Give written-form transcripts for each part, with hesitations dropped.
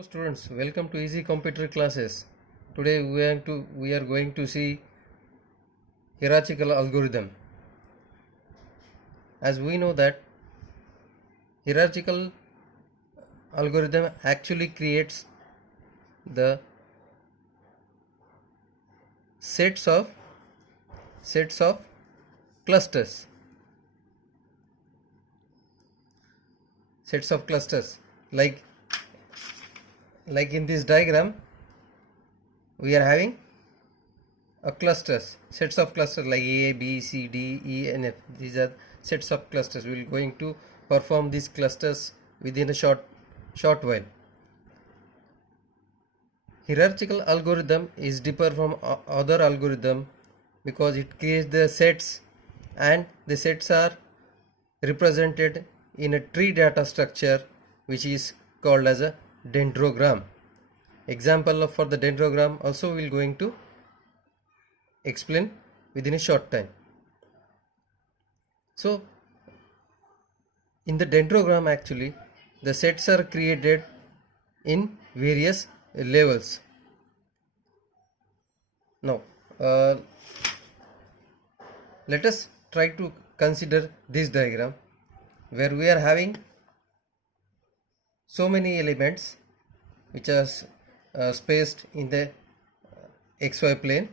Hello students, welcome to Easy Computer Classes. Today we are going to see hierarchical algorithm. As we know that hierarchical algorithm actually creates the sets of clusters. Sets of clusters like in this diagram we are having a sets of clusters like A, B, C, D, E, and F. These are sets of clusters. We are going to perform these clusters within a short while. Hierarchical algorithm is different from other algorithm because it creates the sets, and the sets are represented in a tree data structure which is called as a dendrogram. Example for the dendrogram also we are going to explain within a short time. So in the dendrogram actually the sets are created in various levels. Now let us try to consider this diagram where we are having so many elements which are spaced in the xy plane.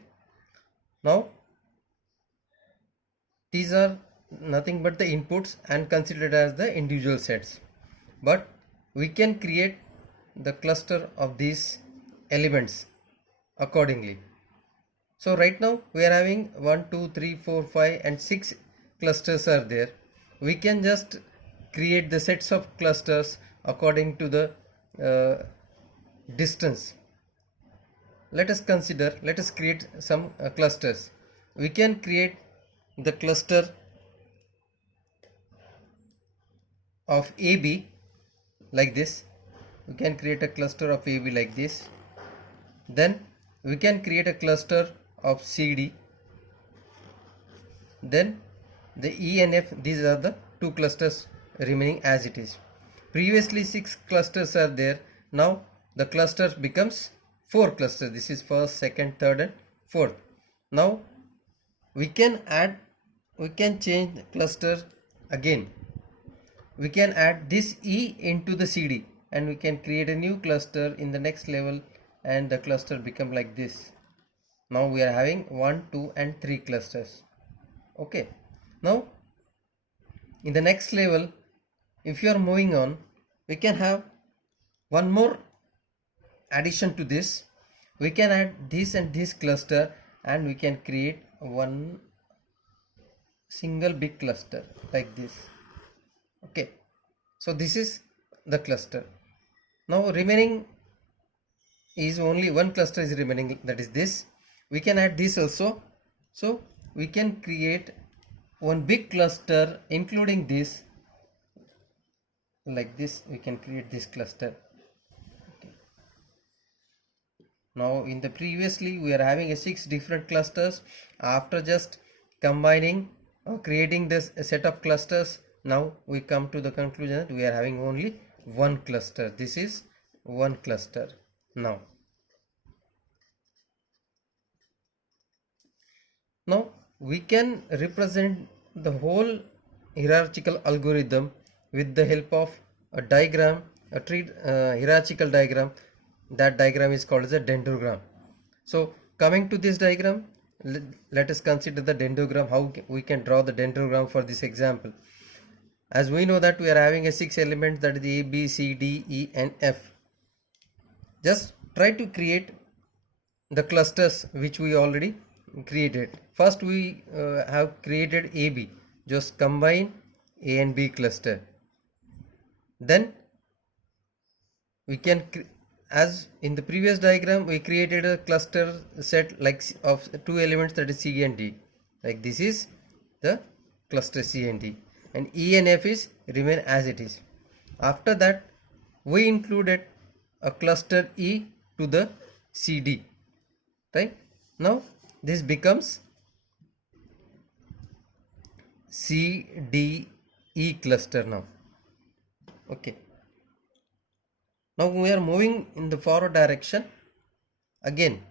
Now these are nothing but the inputs and considered as the individual sets, but we can create the cluster of these elements accordingly. So right now we are having 1 2 3 4 5 and 6 clusters are there. We can just create the sets of clusters according to the distance. Let us create some clusters. We can create the cluster of AB like this. We can create a cluster of AB like this. Then we can create a cluster of CD. Then the E and F, these are the two clusters remaining as it is. Previously 6 clusters are there. Now the cluster becomes 4 clusters. This is first, second, third and fourth. Now we can change the cluster again. We can add this E into the CD and we can create a new cluster in the next level, and the cluster become like this. Now we are having 1 2 and 3 clusters. Okay, now in the next level, if you are moving on, we can have one more addition to this. We can add this and this cluster and we can create one single big cluster like this. Okay, so this is the cluster. Now remaining is only one cluster is remaining, that is this. We can add this also, so we can create one big cluster including this. Like this we can create this cluster. Okay. Now in the previously we are having a 6 different clusters. After just combining or creating this set of clusters, now we come to the conclusion that we are having only one cluster. This is one cluster. Now we can represent the whole hierarchical algorithm with the help of a diagram, a tree hierarchical diagram. That diagram is called as a dendrogram. So coming to this diagram, let us consider the dendrogram, how we can draw the dendrogram for this example. As we know that we are having a 6 elements, that is A, B, C, D, E and F. Just try to create the clusters which we already created. First we have created AB. Just combine A and B cluster. Then we can, as in the previous diagram, we created a cluster set like of 2 elements, that is C and D. Like this is the cluster C and D, and E and F is remain as it is. After that we included a cluster E to the CD. Right, now this becomes CDE cluster now. Okay, Now we are moving in the forward direction again.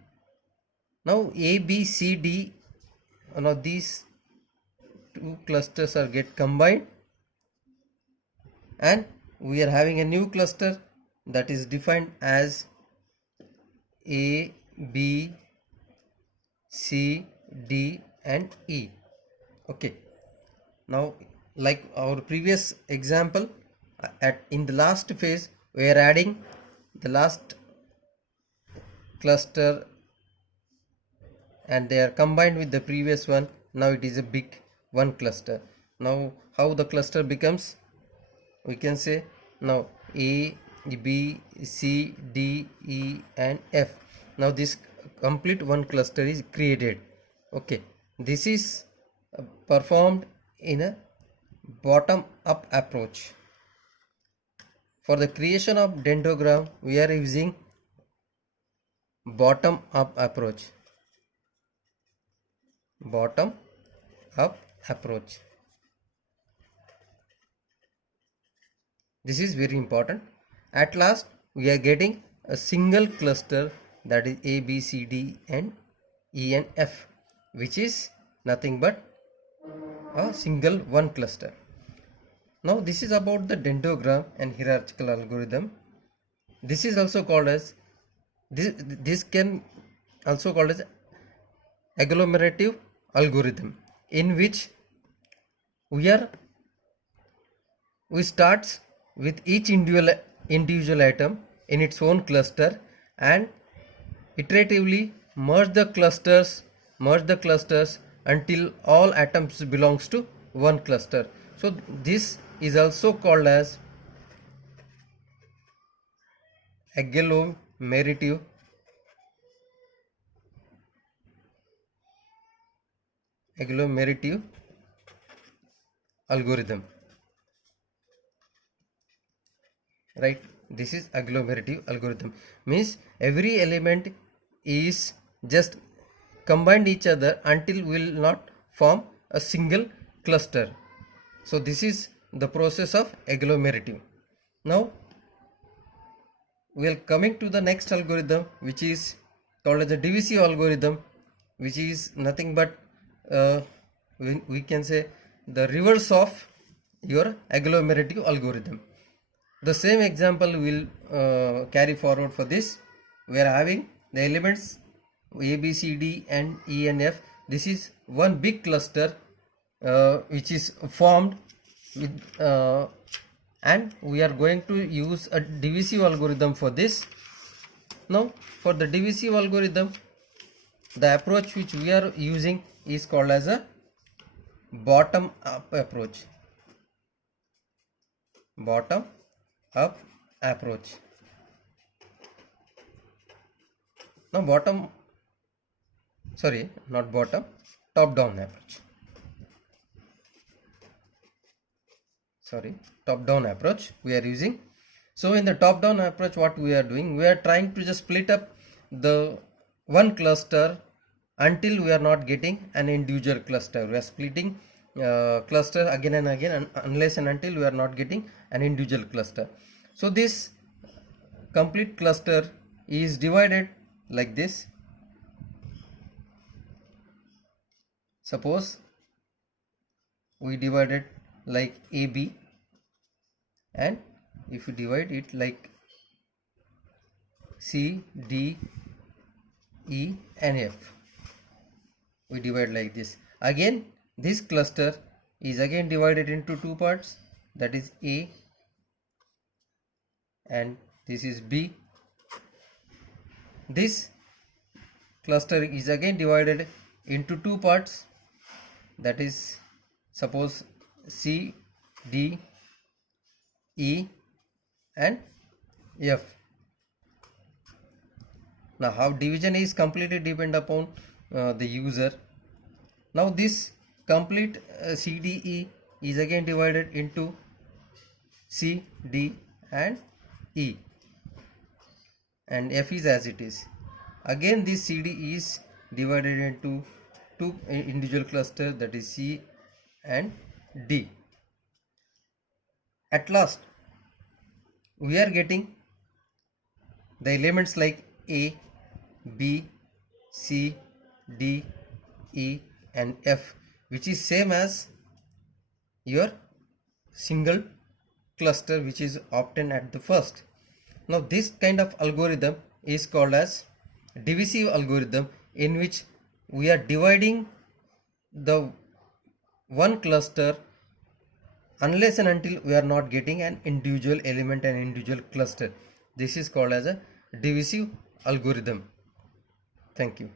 Now A, B, C, D, now these two clusters are get combined, and we are having a new cluster that is defined as A, B, C, D and E. Okay, now like our previous example, in the last phase we are adding the last cluster and they are combined with the previous one. Now it is a big one cluster. Now how the cluster becomes, we can say now A, B, C, D, E and F. Now this complete one cluster is created. Okay, this is performed in a bottom up approach. For the creation of dendrogram we are using bottom up approach. Bottom up approach. This is very important. At last we are getting a single cluster, that is A, B, C, D and E and F, which is nothing but a single one cluster. Now this is about the dendrogram and hierarchical algorithm. This is also called as this can also called as agglomerative algorithm, in which we starts with each individual atom in its own cluster and iteratively merge the clusters until all atoms belongs to one cluster. So this is also called as agglomerative algorithm, right? This is agglomerative algorithm, means every element is just combined each other until will not form a single cluster. So this is the process of agglomerative. Now we are coming to the next algorithm, which is called as the divisive algorithm, which is nothing but we can say the reverse of your agglomerative algorithm. The same example will carry forward for this. We are having the elements A, B, C, D and E and F. This is one big cluster which is formed with and we are going to use a divisive algorithm for this. Now for the divisive algorithm, the approach which we are using is called as a bottom up approach. Bottom up approach. Now top down approach. Top down approach we are using. So in the top down approach, what we are doing, we are trying to just split up the one cluster until we are not getting an individual cluster. We are splitting cluster again and again unless and until we are not getting an individual cluster. So this complete cluster is divided like this. Suppose we divided like AB, and if you divide it like C, D, E and F, we divide like this. Again this cluster is again divided into two parts, that is A and this is B. This cluster is again divided into two parts, that is suppose C, D, E and F. Now how division is completely depend upon the user. Now this complete CDE is again divided into C, D and E, and F is as it is. Again this CD is divided into two individual clusters, that is C and D. At last we are getting the elements like A, B, C, D, E and F, which is same as your single cluster which is obtained at the first. Now this kind of algorithm is called as divisive algorithm, in which we are dividing the one cluster unless and until we are not getting an individual element and individual cluster. This is called as a divisive algorithm. Thank you.